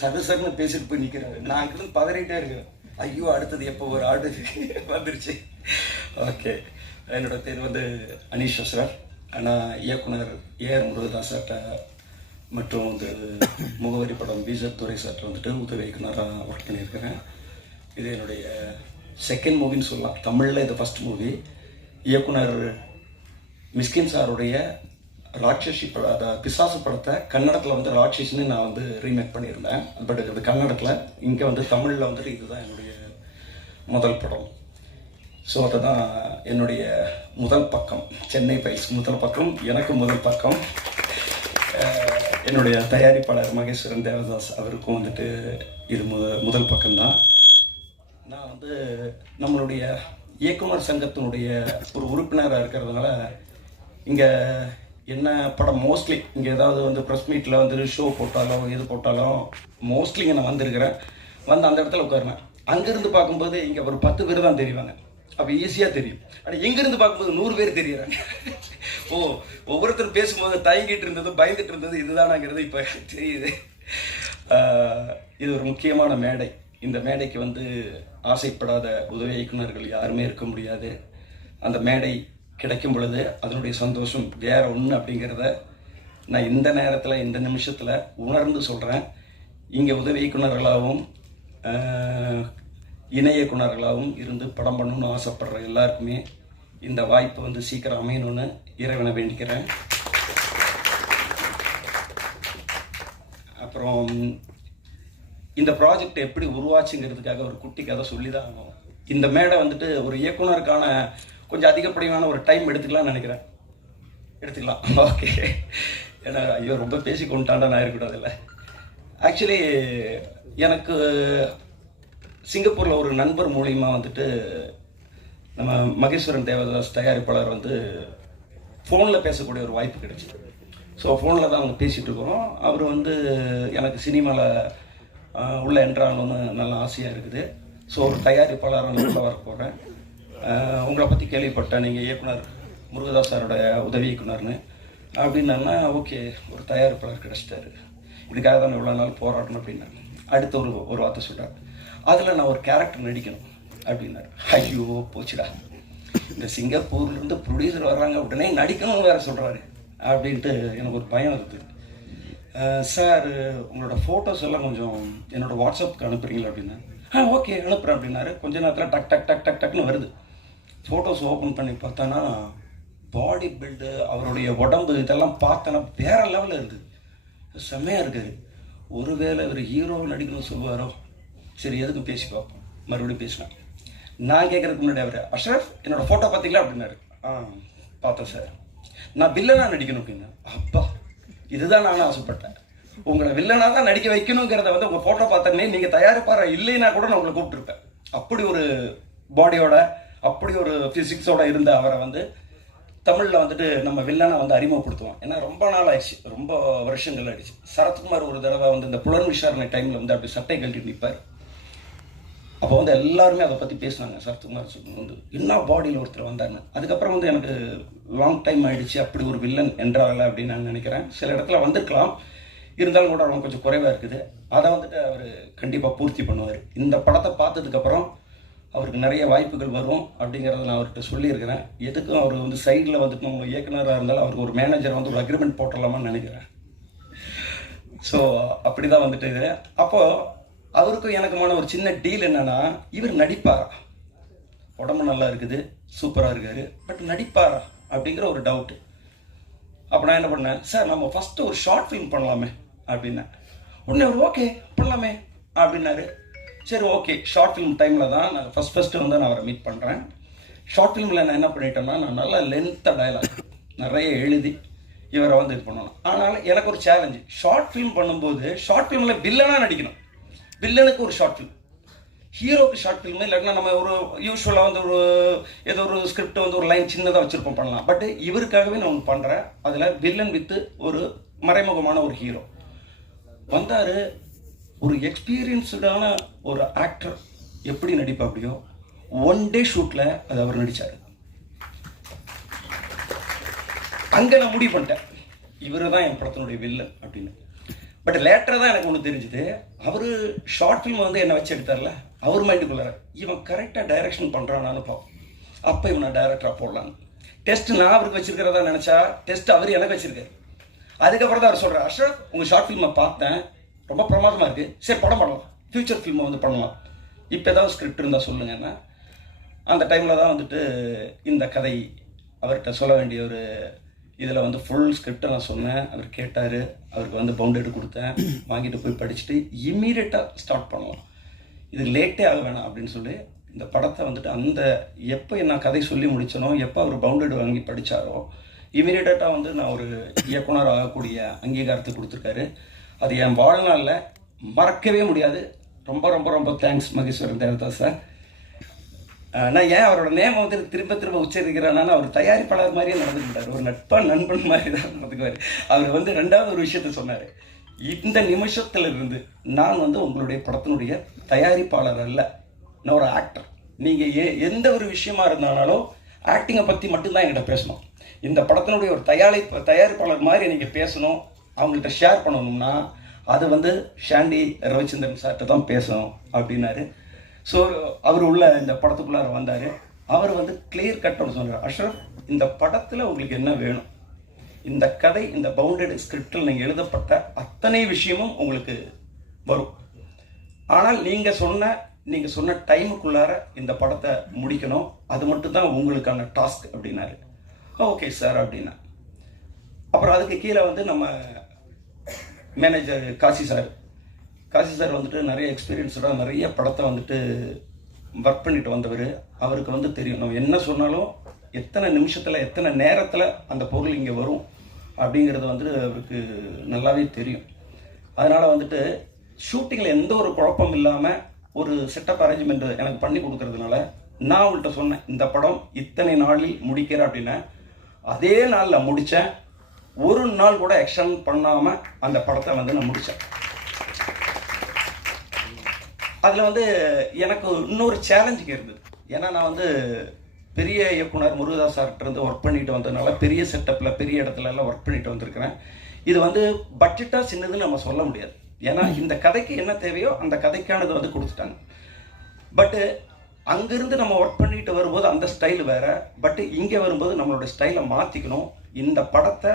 சதுசர்னு பேசிட்டு போய் நிற்கிறாரு. நான் அங்கிருந்து பதறிட்டே இருக்கேன். ஐயோ அடுத்தது எப்போ ஒரு ஆடு வந்துருச்சு. ஓகே, என்னோட பேர் வந்து அனீஷ் சார். நான் இயக்குனர் ஏஆர் முருகதாஸ் சார்ட்ட மற்றும் வந்து முகவரி படம் விஜய் துரை சார்ட்ட வந்துட்டு உதவி இயக்குனராக ஒர்க் பண்ணியிருக்கிறேன். இது என்னுடைய செகண்ட் மூவின்னு சொல்லலாம். தமிழில் இது ஃபஸ்ட் மூவி. இயக்குனர் மிஸ்கின் சாருடைய ராட்சசி படம், அதாவது பிசாசு படத்தை கன்னடத்தில் வந்து ராட்சசின்னு நான் வந்து ரீமேக் பண்ணியிருந்தேன். பட் இது கன்னடத்தில், இங்கே வந்து தமிழில் வந்துட்டு இதுதான் என்னுடைய முதல் படம். ஸோ அதுதான் என்னுடைய முதல் பக்கம். சென்னை ஃபைல்ஸ் முதல் பக்கம், எனக்கு முதல் பக்கம். என்னுடைய தயாரிப்பாளர் மகேஸ்வரன் தேவதாஸ் அவருக்கும் வந்துட்டு இது முதல் பக்கம்தான். நான் வந்து நம்மளுடைய இயக்குனர் சங்கத்தினுடைய ஒரு உறுப்பினராக இருக்கிறதுனால இங்கே என்ன படம் மோஸ்ட்லி இங்கே ஏதாவது வந்து ப்ரெஸ் மீட்டில் வந்து ஷோ போட்டாலும் எது போட்டாலும் மோஸ்ட்லி இங்கே நான் வந்திருக்கிறேன். வந்து அந்த இடத்துல உட்காருனேன். அங்கேருந்து பார்க்கும்போது இங்கே ஒரு 10 பேர் தான் தெரிவாங்க. அப்போ ஈஸியாக தெரியும். ஆனால் எங்கேருந்து பார்க்கும்போது 100 பேர் தெரியுறாங்க. ஒவ்வொருத்தரும் பேசும்போது தயங்கிட்டு இருந்தது, பயந்துட்டு இருந்தது இதுதானாங்கிறது இப்போ தெரியுது. இது ஒரு முக்கியமான மேடை. இந்த மேடைக்கு வந்து ஆசைப்படாத உதவி இயக்குநர்கள் யாருமே இருக்க முடியாது. அந்த மேடை கிடைக்கும் பொழுது அதனுடைய சந்தோஷம் வேற ஒன்று அப்படிங்கிறத நான் இந்த நேரத்தில் இந்த நிமிஷத்தில் உணர்ந்து சொல்கிறேன். இங்கே உதவி இயக்குநர்களாகவும் இணை இயக்குநர்களாகவும் இருந்து படம் பண்ணணும்னு ஆசைப்படுற எல்லாருக்குமே இந்த வாய்ப்பு வந்து சீக்கிரம் அமையணும்னு இறைவனை வேண்டிக்கிறேன். அப்புறம் இந்த ப்ராஜெக்ட் எப்படி உருவாச்சுங்கிறதுக்காக ஒரு குட்டி கதை சொல்லி தான் ஆகும். இந்த மேடை வந்துட்டு ஒரு இயக்குனருக்கான கொஞ்சம் அதிகப்படியான ஒரு டைம் எடுத்துக்கலாம்னு நினைக்கிறேன். எடுத்துக்கலாம். ஓகே, ஏன்னா ஐயோ ரொம்ப பேசி கொண்டாண்டா நான் இருக்கக்கூடாதுல்ல. ஆக்சுவலி எனக்கு சிங்கப்பூரில் ஒரு நண்பர் மூலியமாக வந்துட்டு நம்ம மகேஸ்வரன் தேவதாஸ் தயாரிப்பாளர் வந்து ஃபோனில் பேசக்கூடிய ஒரு வாய்ப்பு கிடைச்சிது. ஸோ ஃபோனில் தான் அவங்க பேசிகிட்டு இருக்கிறோம். அவர் வந்து எனக்கு சினிமாவில் உள்ள என்ட்ராகணும்னு நல்ல ஆசையாக இருக்குது. ஸோ ஒரு தயாரிப்பாளர் உள்ள வர போகிறேன். உங்களை பற்றி கேள்விப்பட்டேன், நீங்கள் இயக்குனர் முருகதாஸ் சாரோட உதவி இயக்குனர்னு அப்படின்னா. ஓகே, ஒரு தயாரிப்பாளர் கிடச்சிட்டாரு, இதுக்காக தான் இவ்வளோ நாள் போராடணும் அப்படின்னா. அடுத்த ஒரு வார்த்தை சொல்கிறார், அதில் நான் ஒரு கேரக்டர் நடிக்கணும் அப்படின்னாரு. ஐயோ போச்சுடா, இந்த சிங்கப்பூர்லேருந்து ப்ரொடியூசர் வர்றாங்க, உடனே நடிக்கணும்னு வேறு சொல்கிறாரு அப்படின்ட்டு எனக்கு ஒரு பயம் இருக்குது. சார் உங்களோட ஃபோட்டோஸ் எல்லாம் கொஞ்சம் என்னோடய வாட்ஸ்அப்புக்கு அனுப்புறீங்களா அப்படின்னா. ஓகே அனுப்புகிறேன் அப்படின்னாரு. கொஞ்ச நேரத்தில் டக் டக் டக் டக் டக்னு வருது. ஃபோட்டோஸ் ஓப்பன் பண்ணி பார்த்தானா பாடி பில்டு, அவருடைய உடம்பு இதெல்லாம் பார்த்தோன்னா வேற லெவலில் இருக்குது. செம்மையாக இருக்குது. ஒருவேளை இவர் ஹீரோ நடிக்கணும்னு சொல்லுவாரோ. சரி எதுக்கு பேசி பார்ப்போம். மறுபடியும் பேசினேன். நான் கேட்குறதுக்கு முன்னாடி அவர், அஷ்ரஃப் என்னோடய ஃபோட்டோ பார்த்தீங்களா அப்படின்னாரு. பார்த்தேன் சார், நான் வில்லனாக நடிக்கணும் அப்படின்னா. அப்பா, இதுதான் நானும் ஆசைப்பட்டேன். உங்களை வில்லனாக தான் நடிக்க வைக்கணுங்கிறத வந்து உங்கள் ஃபோட்டோ பார்த்தோன்னே நீங்கள் தயாரிப்பார இல்லைன்னா கூட நான் உங்களை கூப்பிட்டுருப்பேன். அப்படி ஒரு பாடியோட, அப்படி ஒரு ஃபிசிக்ஸோட இருந்த அவரை வந்து தமிழில் வந்துட்டு நம்ம வில்லனை வந்து அறிமுகப்படுத்துவோம். ஏன்னா ரொம்ப நாள் ஆயிடுச்சு, ரொம்ப வருஷங்கள் ஆயிடுச்சு. சரத்குமார் ஒரு தடவை வந்து இந்த புலன் விசாரணை டைமில் வந்து அப்படி சட்டை கழட்டி நிற்பார். அப்போ வந்து எல்லாருமே அதை பற்றி பேசினாங்க. சரத்குமார் வந்து என்ன பாடியில் ஒருத்தர் வந்தாருன்னு. அதுக்கப்புறம் வந்து எனக்கு லாங் டைம் ஆகிடுச்சு அப்படி ஒரு வில்லன் என்றால அப்படின்னு நான் நினைக்கிறேன். சில இடத்துல வந்திருக்கலாம், இருந்தாலும் கூட அவங்க கொஞ்சம் குறைவாக இருக்குது. அதை வந்துட்டு அவர் கண்டிப்பாக பூர்த்தி பண்ணுவார். இந்த படத்தை பார்த்ததுக்கப்புறம் அவருக்கு நிறைய வாய்ப்புகள் வரும் அப்படிங்கிறத நான் அவர்கிட்ட சொல்லியிருக்கிறேன். எதுக்கும் அவர் வந்து சைடில் வந்துட்டு நம்ம இயக்குனராக இருந்தாலும் அவருக்கு ஒரு மேனேஜர் வந்து ஒரு அக்ரிமெண்ட் போட்டுடலாமான்னு நினைக்கிறேன். ஸோ அப்படி தான் வந்துட்டு இது. அப்போது அவருக்கும் எனக்குமான ஒரு சின்ன டீல் என்னன்னா, இவர் நடிப்பாரா, உடம்பு நல்லா இருக்குது, சூப்பராக இருக்காரு, பட் நடிப்பாரா அப்படிங்கிற ஒரு டவுட்டு. அப்போ நான் என்ன பண்ணேன், சார் நம்ம ஃபஸ்ட்டு ஒரு ஷார்ட் ஃபிலிம் பண்ணலாமே அப்படின்னேன். உடனே அவர் ஓகே பண்ணலாமே அப்படின்னாரு. சரி ஓகே, ஷார்ட் ஃபிலிம் டைமில் தான் நான் ஃபஸ்ட்டு வந்து நான் அவரை மீட் பண்ணுறேன். ஷார்ட் ஃபிலிமில் நான் என்ன பண்ணிட்டேன்னா, நான் நல்லா லென்த்தாக டயலாக் நிறைய எழுதி இவரை வந்து இது பண்ணணும். ஆனால் எனக்கு ஒரு சேலஞ்சு, ஷார்ட் ஃபிலிம் பண்ணும்போது ஷார்ட் ஃபிலிமில் வில்லனாக நடிக்கணும். வில்லனுக்கு ஒரு ஷார்ட் ஃபிலிம், ஹீரோக்கு ஷார்ட் ஃபிலிம். இல்லைன்னா நம்ம ஒரு யூஸ்வலாக வந்து ஒரு ஏதோ ஒரு ஸ்கிரிப்ட் வந்து ஒரு லைன் சின்னதாக வச்சுருப்போம் பண்ணலாம். பட் இவருக்காகவே நான் ஒன்று பண்ணுறேன். அதில் வில்லன் வித்து ஒரு மறைமுகமான ஒரு ஹீரோ வந்தார். ஒரு எக்ஸ்பீரியன்ஸ்டான ஒரு ஆக்டர் எப்படி நடிப்பா அப்படியோ ஒன் டே ஷூட்டில் அது அவர் நடித்தார். அங்கே நான் முடிவு பண்ணிட்டேன், இவர் தான் என் படத்தினுடைய வில்லன் அப்படின்னு. பட் லேட்டராக தான் எனக்கு ஒன்று தெரிஞ்சுது, அவர் ஷார்ட் ஃபிலிம் வந்து என்னை வச்சு எடுத்தார்ல, அவர் மைண்டுக்குள்ளார இவன் கரெக்டாக டைரக்ஷன் பண்ணுறானான்னு பார்ப்போம். அப்போ இவன் டைரக்டராக போடலான்னு டெஸ்ட் நான் அவருக்கு வச்சிருக்கிறதா நினச்சா டெஸ்ட் அவர் எனக்கு வச்சிருக்காரு. அதுக்கப்புறம் தான் அவர் சொல்கிறார், அஷ்ரஃப் உங்கள் ஷார்ட் ஃபிலிமை பார்த்தேன், ரொம்ப பிரமாதமாக இருக்குது, சரி படம் பண்ணலாம், ஃப்யூச்சர் ஃபில்மை வந்து பண்ணலாம், இப்போ ஏதாவது ஸ்கிரிப்ட் இருந்தால் சொல்லுங்கன்னா அந்த டைமில் தான் வந்துட்டு இந்த கதை அவர்கிட்ட சொல்ல வேண்டிய ஒரு இதில் வந்து ஃபுல் ஸ்கிரிப்டை நான் சொன்னேன். அவர் கேட்டார், அவருக்கு வந்து பவுண்டேடு கொடுத்தேன், வாங்கிட்டு போய் படிச்சுட்டு இம்மீடியட்டாக ஸ்டார்ட் பண்ணலாம், இது லேட்டே ஆக வேணாம் அப்படின்னு சொல்லி இந்த படத்தை வந்துட்டு அந்த எப்போ நான் கதை சொல்லி முடித்தனோ, எப்போ அவர் பவுண்டேடு வாங்கி படித்தாரோ இம்மீடியட்டாக வந்து நான் ஒரு இயக்குனர் ஆகக்கூடிய அங்கீகாரத்தை கொடுத்துருக்காரு. அது என் வாழ்நாளில் மறக்கவே முடியாது. ரொம்ப ரொம்ப ரொம்ப தேங்க்ஸ் மகேஸ்வரன் தேவதாஸ் சார். நான் ஏன் அவரோட நேம் வந்து திரும்ப திரும்ப உச்சரிக்கிறேன்னா, அவர் தயாரிப்பாளர் மாதிரியே நடந்துக்கிட்டார், ஒரு நட்பாக நண்பன் மாதிரி தான் நடந்துக்குவார். அவர் வந்து ரெண்டாவது ஒரு விஷயத்த சொன்னார், இந்த நிமிஷத்துலேருந்து நான் வந்து உங்களுடைய படத்தினுடைய தயாரிப்பாளர் அல்ல, நான் ஒரு ஆக்டர். நீங்கள் எந்த ஒரு விஷயமா இருந்தாலும் ஆக்டிங்கை பற்றி மட்டும்தான் என்கிட்ட பேசணும். இந்த படத்தினுடைய ஒரு தயாரிப்பாளர் மாதிரி நீங்கள் பேசணும், அவங்கள்ட்ட ஷேர் பண்ணணும்னா அது வந்து ஷாண்டி ரவிச்சந்திரன் சார்கிட்ட தான் பேசணும் அப்படின்னாரு. ஸோ அவர் உள்ள இந்த படத்துக்குள்ளார வந்தார். அவர் வந்து கிளியர் கட்டோன்னு சொன்னார், அஷ்ரஃப் இந்த படத்தில் உங்களுக்கு என்ன வேணும், இந்த கதை இந்த பவுண்டட் ஸ்கிரிப்டில் நீங்கள் எழுதப்பட்ட அத்தனை விஷயமும் உங்களுக்கு வரும், ஆனால் நீங்கள் சொன்ன டைமுக்குள்ளார இந்த படத்தை முடிக்கணும், அது மட்டும்தான் உங்களுக்கான டாஸ்க் அப்படின்னாரு. ஓகே சார் அப்படின்னா அப்புறம் அதுக்கு கீழே வந்து நம்ம மேனேஜர் காசி சார் வந்துட்டு நிறைய எக்ஸ்பீரியன்ஸோட நிறைய படத்தை வந்துட்டு ஒர்க் பண்ணிட்டு வந்தவர். அவருக்கு வந்து தெரியும் நம்ம என்ன சொன்னாலும் எத்தனை நிமிஷத்தில் எத்தனை நேரத்தில் அந்த பொருள் இங்கே வரும் அப்படிங்கிறது வந்து அவருக்கு நல்லாவே தெரியும். அதனால் வந்துட்டு ஷூட்டிங்கில் எந்த ஒரு குழப்பம் இல்லாமல் ஒரு செட்டப் அரேஞ்ச்மெண்ட் எனக்கு பண்ணி கொடுக்கறதுனால நான் அவங்கள்ட்ட சொன்னேன், இந்த படம் இத்தனை நாளில் முடிக்கிறேன் அப்படின்னா அதே நாளில் முடித்தேன். ஒரு நாள் கூட எக்ஸ்டன் பண்ணாமல் அந்த படத்தை வந்து நான் முடித்தேன். அதில் வந்து எனக்கு இன்னொரு சேலஞ்சுக்கு இருந்தது. ஏன்னா நான் வந்து பெரிய இயக்குனர் முருகதாஸ் சார்கிட்ட ஒர்க் பண்ணிட்டு வந்ததுனால பெரிய செட்டப்பில் பெரிய இடத்துல எல்லாம் ஒர்க் பண்ணிட்டு வந்திருக்கிறேன். இது வந்து பட்ஜெட்டாக சின்னதுன்னு நம்ம சொல்ல முடியாது. ஏன்னா இந்த கதைக்கு என்ன தேவையோ அந்த கதைக்கானது வந்து கொடுத்துட்டாங்க. பட்டு அங்கேருந்து நம்ம ஒர்க் பண்ணிட்டு வரும்போது அந்த ஸ்டைல் வேறு, பட்டு இங்கே வரும்போது நம்மளோட ஸ்டைலை மாற்றிக்கணும். இந்த படத்தை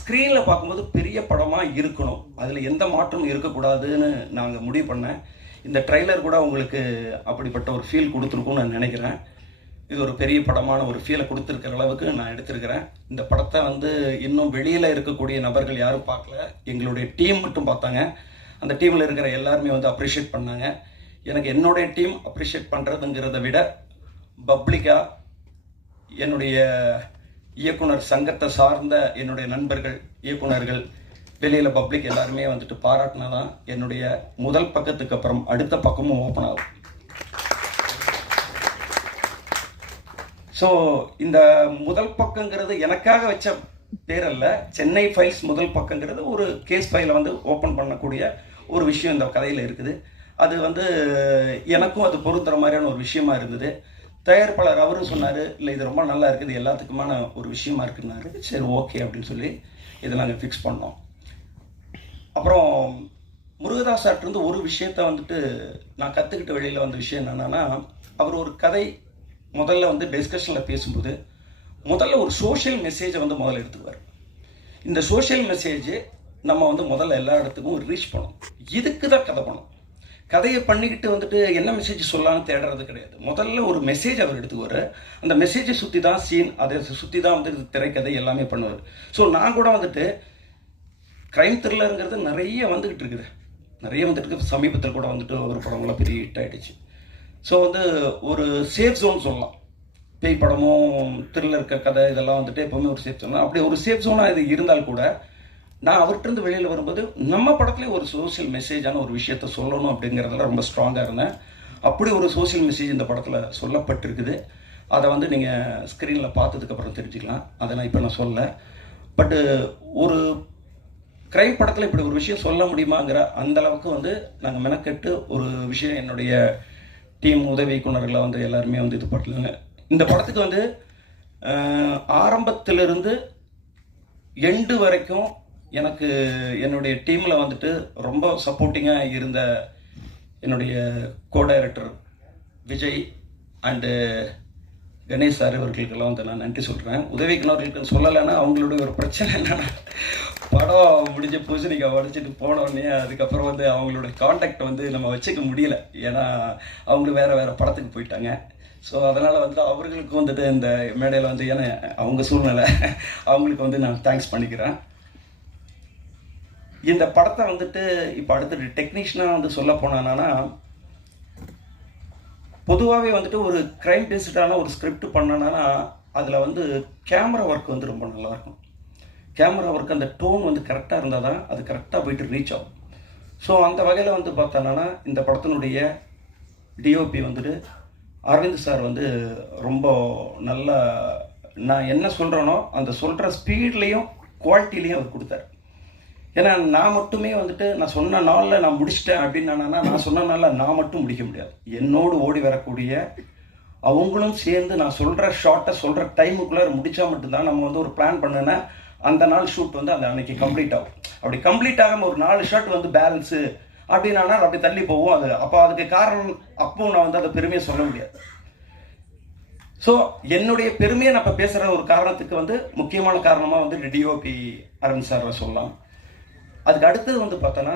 ஸ்க்ரீனில் பார்க்கும்போது பெரிய படமாக இருக்கணும், அதில் எந்த மாற்றமும் இருக்கக்கூடாதுன்னு நாங்கள் முடிவு பண்ணேன். இந்த ட்ரெய்லர் கூட உங்களுக்கு அப்படிப்பட்ட ஒரு ஃபீல் கொடுத்துருக்குன்னு நான் நினைக்கிறேன். இது ஒரு பெரிய படமான ஒரு ஃபீலை கொடுத்துருக்கிற அளவுக்கு நான் எடுத்திருக்கிறேன். இந்த படத்தை வந்து இன்னும் வெளியில் இருக்கக்கூடிய நபர்கள் யாரும் பார்க்கல, எங்களுடைய டீம் மட்டும் பார்த்தாங்க. அந்த டீமில் இருக்கிற எல்லாருமே வந்து அப்ரிஷியேட் பண்ணாங்க. எனக்கு என்னுடைய டீம் அப்ரிஷியேட் பண்ணுறதுங்கிறத விட பப்ளிக்காக என்னுடைய இயக்குனர் சங்கத்தை சார்ந்த என்னுடைய நண்பர்கள் இயக்குனர்கள் வெளியில் பப்ளிக் எல்லாருமே வந்துட்டு பாராட்டினா தான் என்னுடைய முதல் பக்கத்துக்கு அப்புறம் அடுத்த பக்கமும் ஓப்பன் ஆகும். ஸோ இந்த முதல் பக்கங்கிறது எனக்காக வச்ச பேர் அல்ல, சென்னை ஃபைல்ஸ் முதல் பக்கங்கிறது ஒரு கேஸ் ஃபைலை வந்து ஓப்பன் பண்ணக்கூடிய ஒரு விஷயம் இந்த கதையில் இருக்குது. அது வந்து எனக்கும் அது பொருந்துற மாதிரியான ஒரு விஷயமா இருந்தது. தயாரிப்பாளர் அவரும் சொன்னார், இல்லை இது ரொம்ப நல்லா இருக்குது, எல்லாத்துக்குமான ஒரு விஷயமா இருக்குன்னாரு. சரி ஓகே அப்படின்னு சொல்லி இதை நாங்கள் ஃபிக்ஸ் பண்ணோம். அப்புறம் முருகதாஸ் சார்ட்டிருந்து ஒரு விஷயத்த வந்துட்டு நான் கற்றுக்கிட்ட வெளியில் வந்த விஷயம் என்னென்னா, அவர் ஒரு கதை முதல்ல வந்து டிஸ்கஷனில் பேசும்போது முதல்ல ஒரு சோஷியல் மெசேஜை வந்து முதல்ல எடுத்துக்குவார். இந்த சோஷியல் மெசேஜ் நம்ம வந்து முதல்ல எல்லா இடத்துக்கும் ரீச் பண்ணணும். இதுக்கு தான் கதை பண்ணணும். கதையை பண்ணிக்கிட்டு வந்துட்டு என்ன மெசேஜ் சொல்லலாம்னு தேடுறது கிடையாது. முதல்ல ஒரு மெசேஜ் அவர் எடுத்துக்குவார். அந்த மெசேஜை சுற்றி தான் சீன், அதை சுற்றி தான் வந்து திரைக்கதை எல்லாமே பண்ணுவார். ஸோ நான் கூட வந்துட்டு க்ரைம் த்ரில்லருங்கிறது நிறைய வந்துக்கிட்டு இருக்குது. சமீபத்தில் கூட வந்துட்டு ஒரு படங்கள்லாம் பெரிய ஹிட் ஆகிடுச்சு. ஸோ வந்து ஒரு சேஃப் ஜோன் சொல்லலாம். பேய் படமும் த்ரில்லர் கதை இதெல்லாம் வந்துட்டு எப்போவுமே ஒரு சேஃப் ஜோன். அப்படி ஒரு சேஃப் ஜோனாக இது இருந்தால் கூட நான் அவர்கிட்ட வெளியில் வரும்போது நம்ம படத்துலேயே ஒரு சோசியல் மெசேஜான ஒரு விஷயத்த சொல்லணும் அப்படிங்கிறதுல ரொம்ப ஸ்ட்ராங்காக இருந்தேன். அப்படி ஒரு சோசியல் மெசேஜ் இந்த படத்தில் சொல்லப்பட்டிருக்குது. அதை வந்து நீங்கள் ஸ்க்ரீனில் பார்த்ததுக்கப்புறம் தெரிஞ்சுக்கலாம். அதை நான் இப்போ நான் சொல்லலை. பட்டு ஒரு க்ரைம் படத்தில் இப்படி ஒரு விஷயம் சொல்ல முடியுமாங்கிற அந்த அளவுக்கு வந்து நாங்கள் மெனக்கெட்டு ஒரு விஷயம் என்னுடைய டீம் உதவி இயக்குனர்களை வந்து எல்லாருமே வந்து இது பண்ணலாங்க. இந்த படத்துக்கு வந்து ஆரம்பத்திலிருந்து எண்டு வரைக்கும் எனக்கு என்னுடைய டீமில் வந்துட்டு ரொம்ப சப்போர்ட்டிங்காக இருந்த என்னுடைய co director Vijay and Ganesh sir இவர்களுக்கெல்லாம் வந்து நான் நன்றி சொல்கிறேன். உதவிக்கிணவர்களுக்கு சொல்லலைன்னா அவங்களுடைய ஒரு பிரச்சனை என்னென்னா, படம் முடிஞ்ச பூசணிக்காய் உடச்சிட்டு போனோடனே அதுக்கப்புறம் வந்து அவங்களோட காண்டாக்ட் வந்து நம்ம வச்சுக்க முடியல. ஏன்னா அவங்களும் வேறு படத்துக்கு போயிட்டாங்க. ஸோ அதனால் வந்துட்டு அவர்களுக்கு வந்துட்டு இந்த மேடையில் வந்து ஏன்னா அவங்க சூழ்நிலை அவங்களுக்கு வந்து நான் தேங்க்ஸ் பண்ணிக்கிறேன். இந்த படத்தை வந்துட்டு இப்போ அடுத்தது டெக்னீஷியனாக வந்து சொல்ல போனானா, பொதுவாகவே வந்துட்டு ஒரு க்ரைம் பேஸ்டான ஒரு ஸ்கிரிப்ட் பண்ணனா அதில் வந்து கேமரா ஒர்க் வந்து ரொம்ப நல்லாயிருக்கும். கேமரா ஒர்க் அந்த டோன் வந்து கரெக்டாக இருந்தால் தான் அது கரெக்டாக போயிட்டு ரீச் ஆகும். ஸோ அந்த வகையில் வந்து பார்த்தோன்னா இந்த படத்தினுடைய டிஓபி வந்துட்டு அரவிந்த் சார் வந்து ரொம்ப நல்லா, நான் என்ன சொல்கிறேனோ அந்த சொல்கிற ஸ்பீட்லேயும் குவாலிட்டிலையும் அவர் கொடுத்தாரு. ஏன்னா நான் மட்டுமே வந்துட்டு நான் சொன்ன நாளில் நான் முடிச்சிட்டேன் அப்படின்னு நான் சொன்ன நாளில் நான் மட்டும் முடிக்க முடியாது. என்னோடு ஓடி வரக்கூடிய அவங்களும் சேர்ந்து நான் சொல்கிற ஷார்ட்டை சொல்கிற டைமுக்குள்ளே முடித்தா மட்டும்தான் நம்ம வந்து ஒரு பிளான் பண்ணுன்னா அந்த நாள் ஷூட் வந்து அந்த அன்னைக்கு கம்ப்ளீட் ஆகும். அப்படி கம்ப்ளீட் ஆகாமல் ஒரு 4 ஷாட் வந்து பேலன்ஸு அப்படின்னா அப்படி தள்ளி போகும். அது அப்போ அதுக்கு காரணம் அப்போ நான் வந்து அதை பெருமையை சொல்ல முடியாது. ஸோ என்னுடைய பெருமையை நான் இப்போ பேசுகிற ஒரு காரணத்துக்கு வந்து முக்கியமான காரணமாக வந்து டிஓபி அரவிந்த் சார் சொல்லலாம். அதுக்கு அடுத்தது வந்து பார்த்தோன்னா